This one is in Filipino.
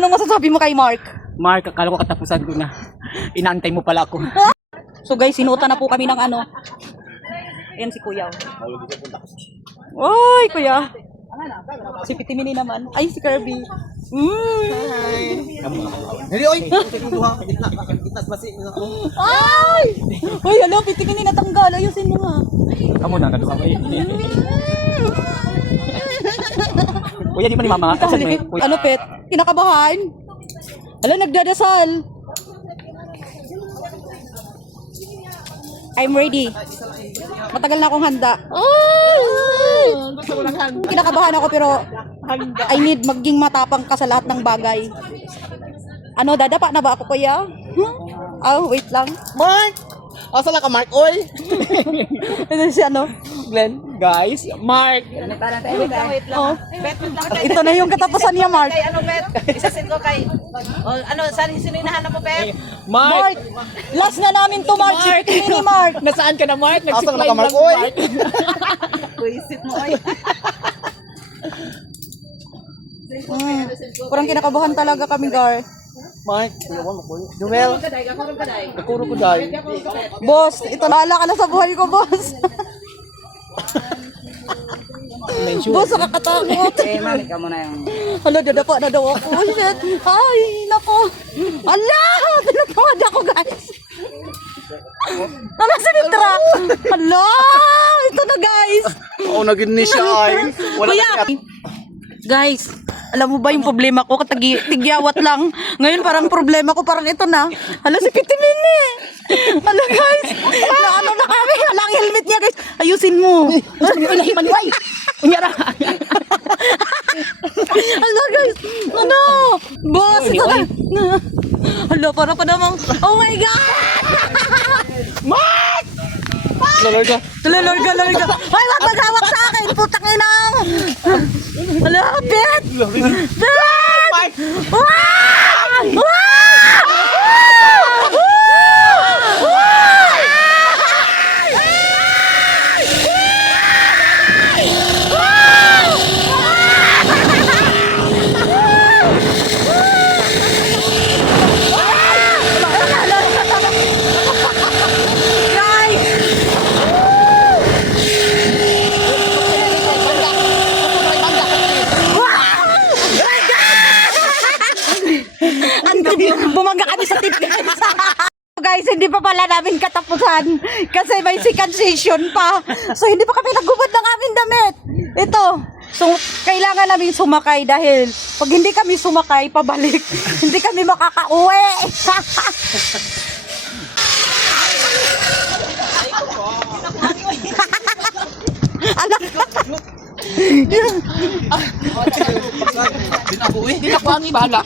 Anong masasabi mo kay Mark? Mark, akala ko katapusan ko na. Inaantay mo pala ako. So guys, sinuta na po kami ng ano. Ayan si Kuya. Oy, Kuya. Si Pitimini naman. Ay, si Kirby. Dali oy. Ay! Uy, ano, Pitimini natanggal. Ayusin mo nga. Kamu na, nagawa ko. Kuya, di ba ni Mama? Asan mo yun? Kuya. Ano, Pet? Kinakabahan? Hala, nagdadasal. I'm ready. Matagal na akong handa. Kinakabahan ako pero I need maging matapang ka sa lahat ng bagay. Ano, dadapa na ba ako, Kuya? Wait lang. Mark! Asa lang ka, Mark? Oy! Ito si ano? Glenn. Guys, Mark! Wait lang. Oh. Bet, wait lang. Ito na yung katapusan niya, Mark. Kay ano, Bet? Isasin ko kay... ano, sino yung hinahanap mo, Bet? Mark! Last na namin to, Mark. Si Pitimini, Mark. Nasaan ka na, Mark? Asa Nag-supply lang ka, Mark? lang, Oy! Mark. Kuisit mo, oy. Parang kinakabahan talaga kami, Gar. Mark! Jumel! Nakuro ko dahil. Boss, ito nala ka na sa buhay ko, boss. Boss, nakakatakot. Mami, ka muna yung... Hala, dadapa na daw ako. Oh, shit. Ay, nako. Ala, tinatawad ako, guys. Ano si truck? Hala, ito na, guys. Oo, naging ni siya ay. Wala Kuya. na Guys, alam mo ba yung problema ko? Tigyawat lang. Ngayon parang problema ko parang ito na. Hala, si Pitimini. Hala, guys. Ano na kami? Hala, ang helmet niya, guys. Ayusin mo. Unahin maniway! Unyara! Hala, guys. Ano? Boss, ito na. Hala, para pa namang, oh my God! Mark! Lalarga. Larga. Ay, wag maghawak sa akin. Putang inang. Hala, Pet! Pet! Wow! Bumangga kami sa tip, guys. Guys, hindi pa pala namin katapusan kasi may second session pa. So, hindi pa kami naggubad ng aming damit. Ito. So, kailangan namin sumakay dahil pag hindi kami sumakay, pabalik, hindi kami makakauwi. Anak. Hindi na ako eh. Hindi na ko ang ibala.